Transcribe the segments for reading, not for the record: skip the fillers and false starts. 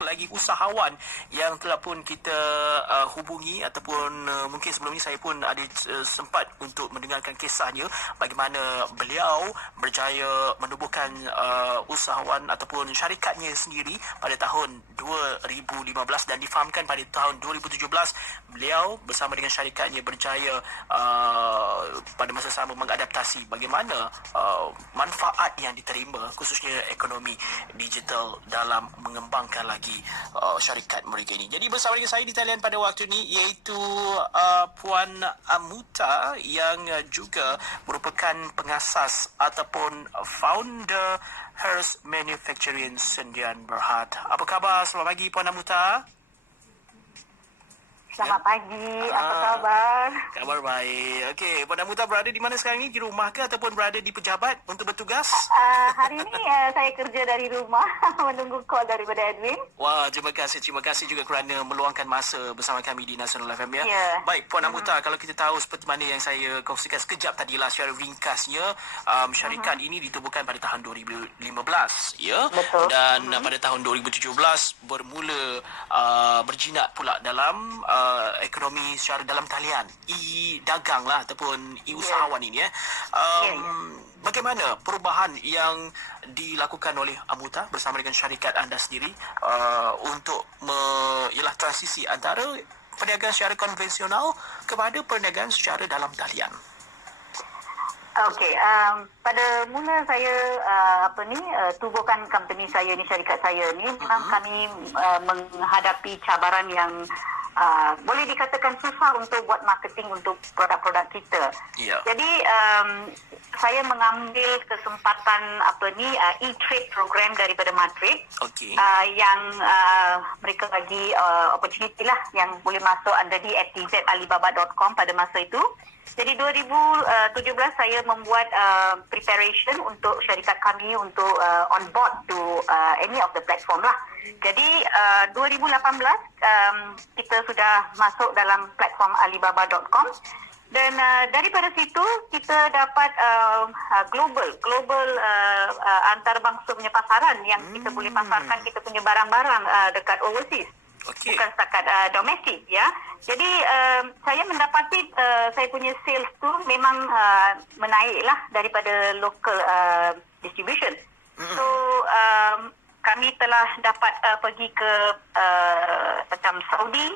lagi usahawan yang telah pun kita hubungi ataupun mungkin sebelum ini saya pun ada sempat untuk mendengarkan kisahnya bagaimana beliau berjaya menubuhkan usahawan ataupun syarikatnya sendiri pada tahun 2015 dan difahamkan pada tahun 2017 beliau bersama dengan syarikatnya berjaya pada masa sama mengadaptasi bagaimana manfaat yang diterima khususnya ekonomi digital dalam mengembangkan lagi syarikat mereka ini. Jadi bersama dengan saya di talian pada waktu ini iaitu Puan Amuta yang juga merupakan pengasas ataupun founder Hers Manufacturing Sdn Bhd. Apa khabar? Selamat pagi Puan Amuta. Selamat pagi, apa kabar? Kabar baik. Okey, Puan Amuta berada di mana sekarang ini? Di rumah ke ataupun berada di pejabat untuk bertugas? Hari ini saya kerja dari rumah menunggu call daripada Edwin. Wah, terima kasih juga kerana meluangkan masa bersama kami di Nasional FM ya. Ya. Baik, Puan Amuta, kalau kita tahu seperti mana yang saya kongsikan sekejap tadilah secara ringkasnya, syarikat ini ditubuhkan pada tahun 2015 ya. Betul. Dan pada tahun 2017 bermula berjinak pula dalam ekonomi secara dalam talian e-dagang lah ataupun e-usahawan ini bagaimana perubahan yang dilakukan oleh Amuta bersama dengan syarikat anda sendiri untuk ialah transisi antara perniagaan secara konvensional kepada perniagaan secara dalam talian? Okey, pada mula saya tubuhkan company saya ni, syarikat saya ni, memang kami menghadapi cabaran yang boleh dikatakan susah untuk buat marketing untuk produk-produk kita. Yeah. Jadi saya mengambil kesempatan e-trade program daripada Madrid. Okey. Yang mereka bagi opportunity lah yang boleh masuk under di @tzalibaba.com pada masa itu. Jadi 2017 saya membuat preparation untuk syarikat kami untuk on board to any of the platform lah. Jadi 2018 kita sudah masuk dalam platform alibaba.com dan daripada situ kita dapat global antarabangsa punya pasaran yang kita boleh pasarkan kita punya barang-barang dekat overseas. Okay. Bukan setakat domestik ya. Jadi saya mendapati saya punya sales tu memang menaiklah daripada local distribution. So kami telah dapat pergi ke macam Saudi,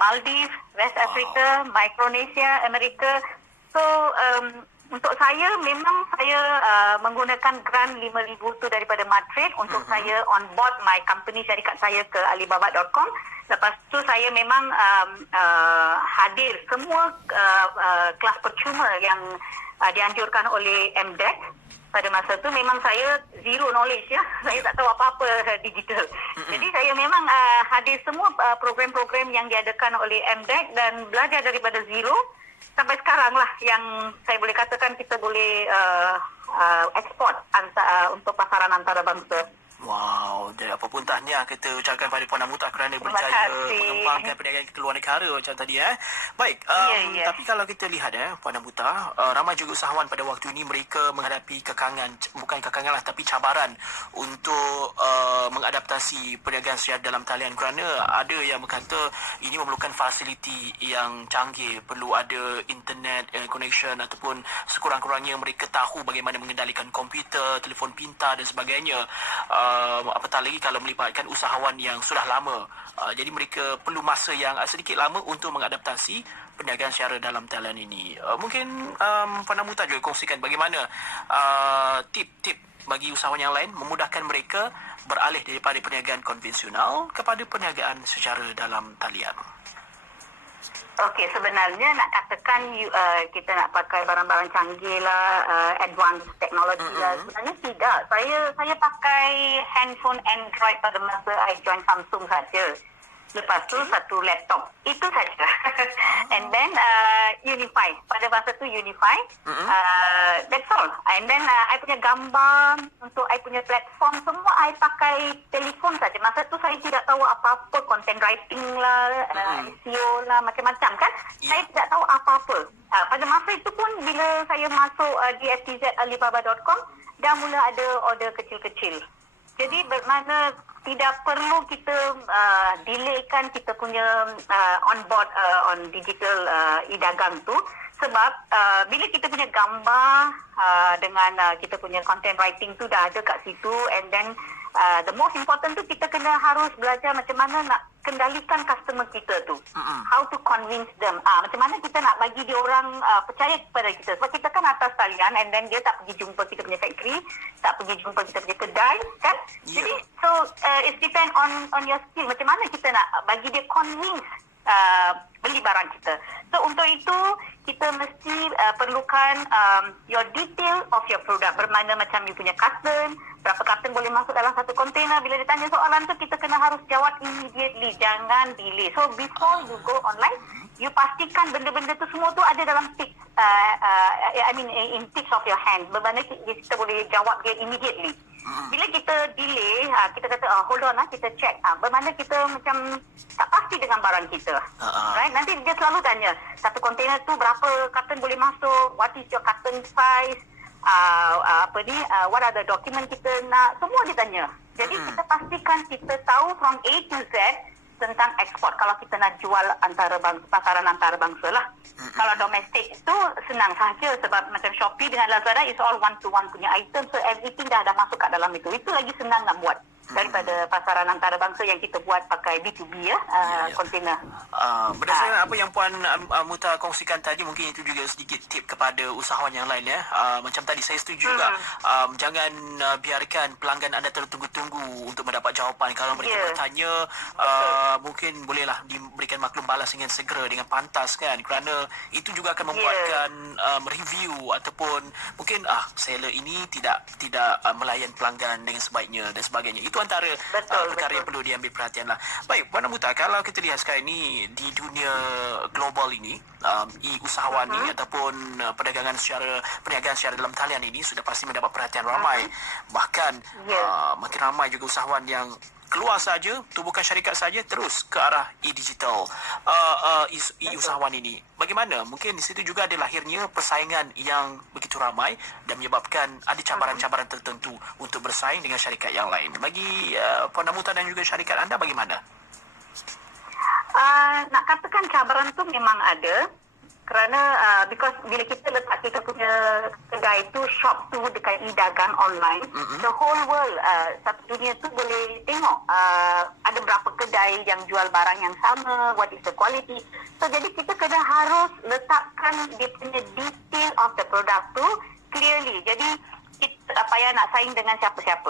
Maldives, West Africa, Micronesia, Amerika. So untuk saya memang saya menggunakan grant 5,000 tu daripada Madrid untuk saya on board my company syarikat saya ke alibaba.com. Lepas tu saya memang hadir semua kelas percuma yang dianjurkan oleh MDEC. Pada masa tu memang saya zero knowledge ya. Saya tak tahu apa-apa digital. Jadi saya memang hadir semua program-program yang diadakan oleh MDEC dan belajar daripada zero. Sampai sekarang lah yang saya boleh katakan kita boleh ekspor untuk pasaran antarabangsa. Wow, jadi apapun tahniah kita ucapkan pada Puan Amuta kerana berjaya mengembangkan perniagaan ke luar negara macam tadi Baik, tapi kalau kita lihat Puan Amuta, ramai juga usahawan pada waktu ini mereka menghadapi bukan kekangan lah tapi cabaran untuk mengadaptasi perniagaan secara dalam talian kerana ada yang berkata ini memerlukan fasiliti yang canggih, perlu ada internet connection ataupun sekurang-kurangnya mereka tahu bagaimana mengendalikan komputer, telefon pintar dan sebagainya. Apatah lagi kalau melibatkan usahawan yang sudah lama. Jadi mereka perlu masa yang sedikit lama untuk mengadaptasi perniagaan secara dalam talian ini. Mungkin Puan Amuta juga kongsikan bagaimana tip-tip bagi usahawan yang lain memudahkan mereka beralih daripada perniagaan konvensional kepada perniagaan secara dalam talian. Okey, sebenarnya nak katakan kita nak pakai barang-barang canggih lah, advanced technology lah. Sebenarnya tidak. Saya pakai handphone Android pada masa I join Samsung saja. Lepas tu satu laptop. Itu saja. And then Unify. Pada masa tu Unify. That's all. And then I punya gambar untuk I punya platform semua I pakai telefon saja. Masa tu saya tidak tahu apa-apa content writing lah, SEO lah, macam-macam kan. Saya tidak tahu apa-apa. Pada masa itu pun bila saya masuk di ftzalibaba.com dah mula ada order kecil-kecil. Jadi bermakna tidak perlu kita delaykan kita punya on board on digital e-dagang tu, sebab bila kita punya gambar dengan kita punya content writing tu dah ada kat situ, and then the most important tu kita kena harus belajar macam mana nak kendalikan customer kita tu. How to convince them. Macam mana kita nak bagi dia orang percaya kepada kita. Sebab kita kan atas talian, and then dia tak pergi jumpa kita punya factory, tak pergi jumpa kita punya kedai, kan? Yeah. Jadi, so it depend on your skill. Macam mana kita nak bagi dia convince beli barang kita. So untuk itu kita mesti perlukan your detail of your product. Bermakna macam you punya carton, berapa carton boleh masuk dalam satu container. Bila dia tanya soalan tu, kita kena harus jawab immediately, jangan delay. So before you go online, you pastikan benda-benda tu semua tu ada dalam tips, in tips of your hand. Bermakna kita boleh jawab dia immediately. Bila kita delay, kita kata hold on, kita check. Bermakna kita macam tak pasti dengan barang kita. Right? Nanti dia selalu tanya, satu container tu berapa carton boleh masuk, what is your carton size, what are the document kita nak, semua dia tanya. Jadi kita pastikan kita tahu from A to Z tentang ekspor kalau kita nak jual pasaran antarabangsa lah. Kalau domestik itu senang sahaja sebab macam Shopee dengan Lazada is all one-to-one punya item, so everything dah masuk kat dalam itu. Itu lagi senang nak buat daripada pasaran antarabangsa yang kita buat pakai B2B container. Berdasarkan apa yang Puan Muta kongsikan tadi, mungkin itu juga sedikit tip kepada usahawan yang lain ya. Macam tadi saya setuju juga, jangan biarkan pelanggan anda tertunggu-tunggu untuk mendapat jawapan. Kalau mereka bertanya, mungkin bolehlah diberikan maklum balas dengan segera, dengan pantas kan, kerana itu juga akan membuatkan review ataupun mungkin seller ini tidak melayan pelanggan dengan sebaiknya dan sebagainya. Itu antara perkara yang perlu diambil perhatian lah. Baik, Puan Muta, kalau kita lihat sekarang ini di dunia global ini, usahawan ini ataupun perniagaan secara dalam talian ini sudah pasti mendapat perhatian ramai. Bahkan makin ramai juga usahawan yang keluar saja, bukan syarikat saja, terus ke arah e-digital, e-usahawan ini. Bagaimana? Mungkin di situ juga ada lahirnya persaingan yang begitu ramai dan menyebabkan ada cabaran-cabaran tertentu untuk bersaing dengan syarikat yang lain. Bagi Puan Muta dan juga syarikat anda, bagaimana? Nak katakan cabaran tu memang ada. Kerana because bila kita letak kita punya kedai tu, shop tu dekat e-dagang online, the whole world, satu dunia tu boleh tengok ada berapa kedai yang jual barang yang sama, what is the quality. So jadi kita kena harus letakkan dia punya detail of the product tu clearly. Jadi kita tak payah nak saing dengan siapa-siapa.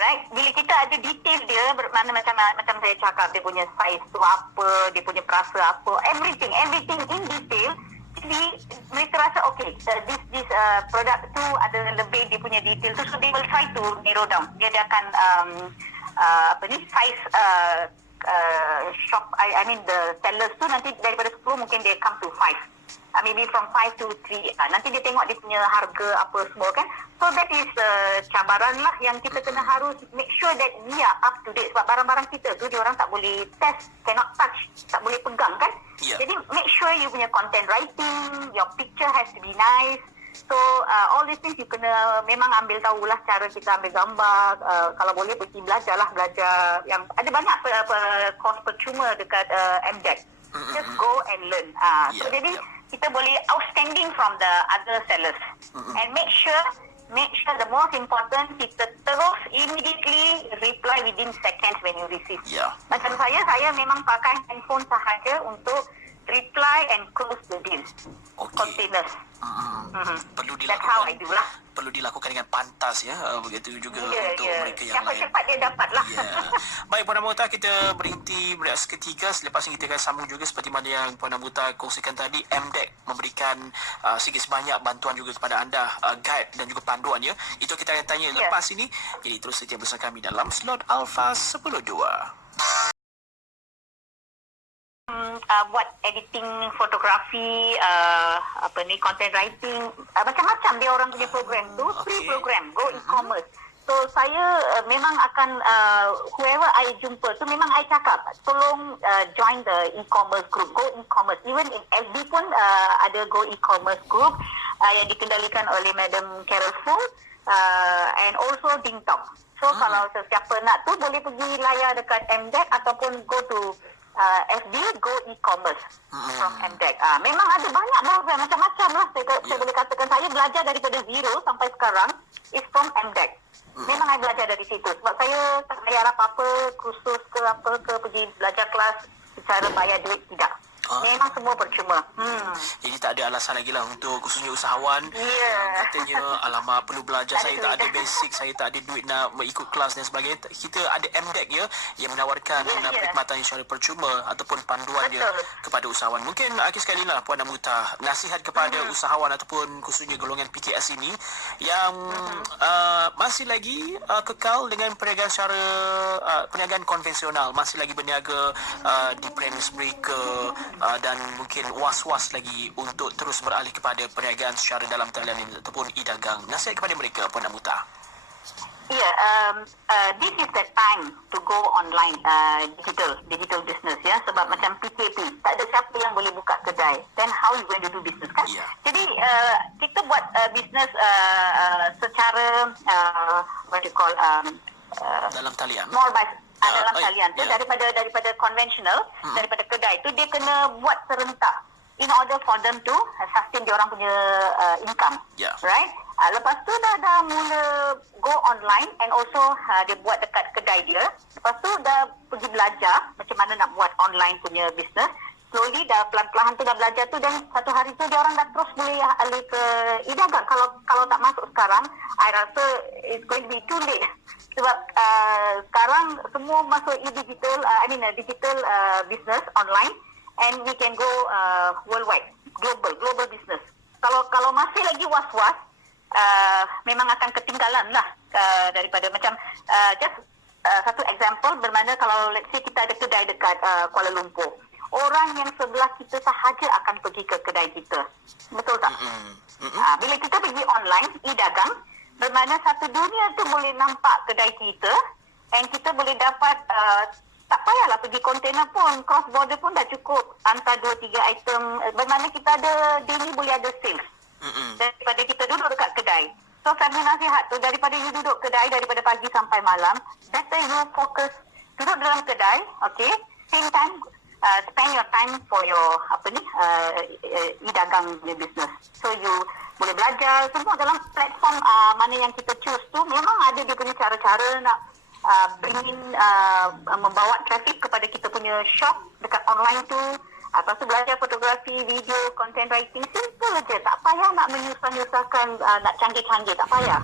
Right? Bila kita ada detail dia, bermakna macam saya cakap, dia punya size tu apa, dia punya perasa apa, everything in detail. Jadi mereka rasa okay, this product tu ada lebih dia punya detail tu, so they will try to narrow down. Dia akan size shop, the sellers tu nanti daripada 10 mungkin dia come to 5. Maybe from 5 to 3. Nanti dia tengok dia punya harga apa semua kan. So that is cabaran lah yang kita kena harus make sure that we are up to date. Sebab barang-barang kita tu dia orang tak boleh test, cannot touch, tak boleh pegang kan. Jadi make sure you punya content writing, your picture has to be nice. So all these things you kena memang ambil tahulah cara kita ambil gambar. Kalau boleh pergi belajar yang ada banyak course percuma dekat MDEC. Just go and learn. So jadi kita boleh outstanding from the other sellers. And make sure the most important, kita terus immediately reply within seconds when you receive. Macam saya memang pakai handphone sahaja untuk reply and close the deal. Containers. Perlu dilakukan. That's how I do lah. Perlu dilakukan dengan pantas ya. Begitu juga untuk mereka yang lain. Cepat dia dapat lah. Baik, Puan Muta, kita berhenti bereaksi ketiga. Selepas ini kita akan sambung juga seperti mana yang Puan Muta kongsikan tadi. MDEC memberikan sikit sebanyak bantuan juga kepada anda, guide dan juga panduan ya. Itu kita akan tanya lepas ini. Jadi terus setia bersama kami dalam slot Alpha 102. Buat editing fotografi, content writing, macam-macam dia orang punya program tu, free program, go e-commerce. So saya memang akan whoever I jumpa tu memang I cakap tolong join the e-commerce group, go e-commerce. Even in FB pun ada go e-commerce group yang dikendalikan oleh Madam Carol Fu. and also Dingtop. So kalau sesiapa nak tu boleh pergi layar dekat MDEC ataupun go to FB, go e-commerce from MDEC. Memang ada banyak program macam-macam lah. Saya boleh katakan saya belajar daripada zero sampai sekarang is from MDEC. Memang saya belajar dari situ. Sebab saya tak bayar apa-apa, kursus ke apa ke, pergi belajar kelas secara bayar duit, tidak. Memang semua percuma. Jadi tak ada alasan lagi lah untuk khususnya usahawan yang katanya alamak perlu belajar, saya tak ada basic, saya tak ada duit nak ikut kelas dan sebagainya. Kita ada MDEC yang menawarkan perkhidmatan secara percuma ataupun panduan dia kepada usahawan. Mungkin akhir sekali lah Puan Amutah, nasihat kepada usahawan ataupun khususnya golongan PKS ini yang masih lagi kekal dengan perniagaan secara perniagaan konvensional, masih lagi berniaga di premis mereka, dan mungkin was-was lagi untuk terus beralih kepada perniagaan secara dalam talian ini ataupun e-dagang. Nasihat kepada mereka, Puan Amutah. This is the time to go online, digital business, ya. Sebab macam PKP, tak ada siapa yang boleh buka kedai. Then how you going to do business, kan? Jadi kita buat business secara what you call dalam talian. Small by dalam talian tu daripada konvensional, daripada kedai tu dia kena buat serentak in order for them to sustain dia orang punya income, right? Lepas tu dah mula go online and also dia buat dekat kedai dia. Lepas tu dah pergi belajar macam mana nak buat online punya business. Slowly dah pelan-pelan tu dah belajar tu, dan satu hari tu dia orang dah terus boleh alih ke e-dagang. Kalau tak masuk sekarang, I rasa it's going to be too late. Sebab sekarang semua masuk e-digital, digital business online, and we can go worldwide, global business. Kalau masih lagi was-was, memang akan ketinggalan lah daripada macam just satu example bermakna kalau let's say kita ada kedai dekat Kuala Lumpur, orang yang sebelah kita sahaja akan pergi ke kedai kita, betul tak? Bila kita pergi online e-dagang, bermakna satu dunia tu boleh nampak kedai kita, and kita boleh dapat tak payahlah pergi kontainer pun, cross border pun dah cukup, hantar 2-3 item, bermakna kita ada daily boleh ada sales daripada kita duduk dekat kedai. So saya punya nasihat tu, daripada you duduk kedai daripada pagi sampai malam, better you focus duduk dalam kedai, okay, same time spend your time for your e-dagang business. So you boleh belajar semua dalam platform mana yang kita choose tu. Memang ada dia punya cara-cara nak membawa traffic kepada kita punya shop dekat online tu. Lepas tu belajar fotografi, video, content writing, simple je. Tak payah nak menyusah-nyusahkan, nak canggih-canggih, tak payah.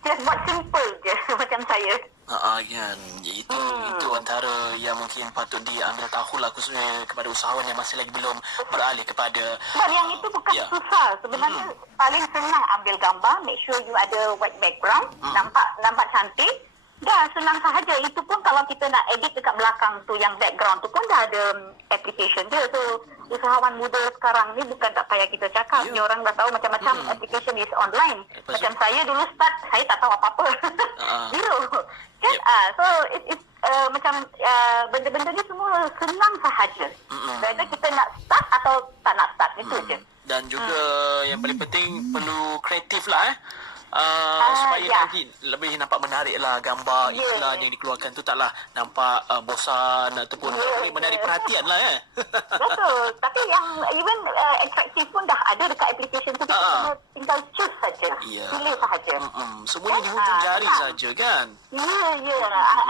Just buat simple je macam saya. Kan. Itu antara yang mungkin patut diambil tahu lah, khususnya kepada usahawan yang masih lagi belum beralih kepada. Sebab yang itu bukan susah. Sebenarnya paling senang ambil gambar, make sure you ada white background, nampak cantik. Dah senang sahaja. Itu pun kalau kita nak edit dekat belakang tu, yang background tu pun dah ada application dia. So usahawan muda sekarang ni bukan tak payah kita cakap. Dia orang dah tahu macam-macam application is online. Macam saya dulu start, saya tak tahu apa-apa. Zero. Kan? So it's macam benda-benda ni semua senang sahaja. Whether kita nak start atau tak nak start, itu je. Dan juga yang paling penting perlu kreatif lah supaya nanti lebih nampak menarik lah gambar iklan yang dikeluarkan tu, taklah nampak bosan ataupun menarik perhatian lah Betul. Tapi yang even atraktif pun dah ada dekat application tu, kita tinggal choose saja, pilih sahaja. Semuanya di hujung jari saja, kan?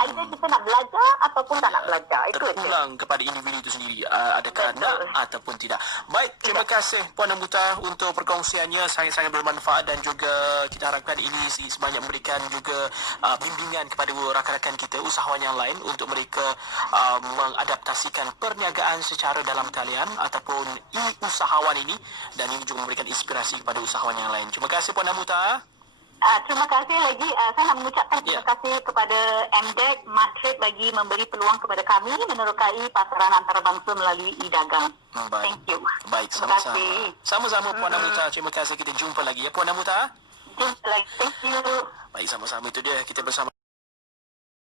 Either kita nak belajar ataupun tak nak belajar. Terpulang kepada individu itu sendiri, adakah nak ataupun tidak. Baik, terima kasih Puan Amutah untuk perkongsiannya, sangat-sangat bermanfaat, dan juga kita harapkan ini sebanyak memberikan juga bimbingan kepada rakan-rakan kita, usahawan yang lain, untuk mereka mengadaptasikan perniagaan secara dalam talian ataupun e-usahawan ini, dan ini juga memberikan inspirasi kepada usahawan yang lain. Terima kasih Puan Amutah. Terima kasih lagi. Saya nak mengucapkan terima kasih kepada MDEC, Matrix bagi memberi peluang kepada kami menerokai pasaran antarabangsa melalui e-dagang. Thank you. Baik, sama-sama. Sama-sama Puan Amutah. Terima kasih. Kita jumpa lagi ya Puan Amutah. Jumpa lagi. Thank you. Baik, sama-sama. Itu dia, kita bersama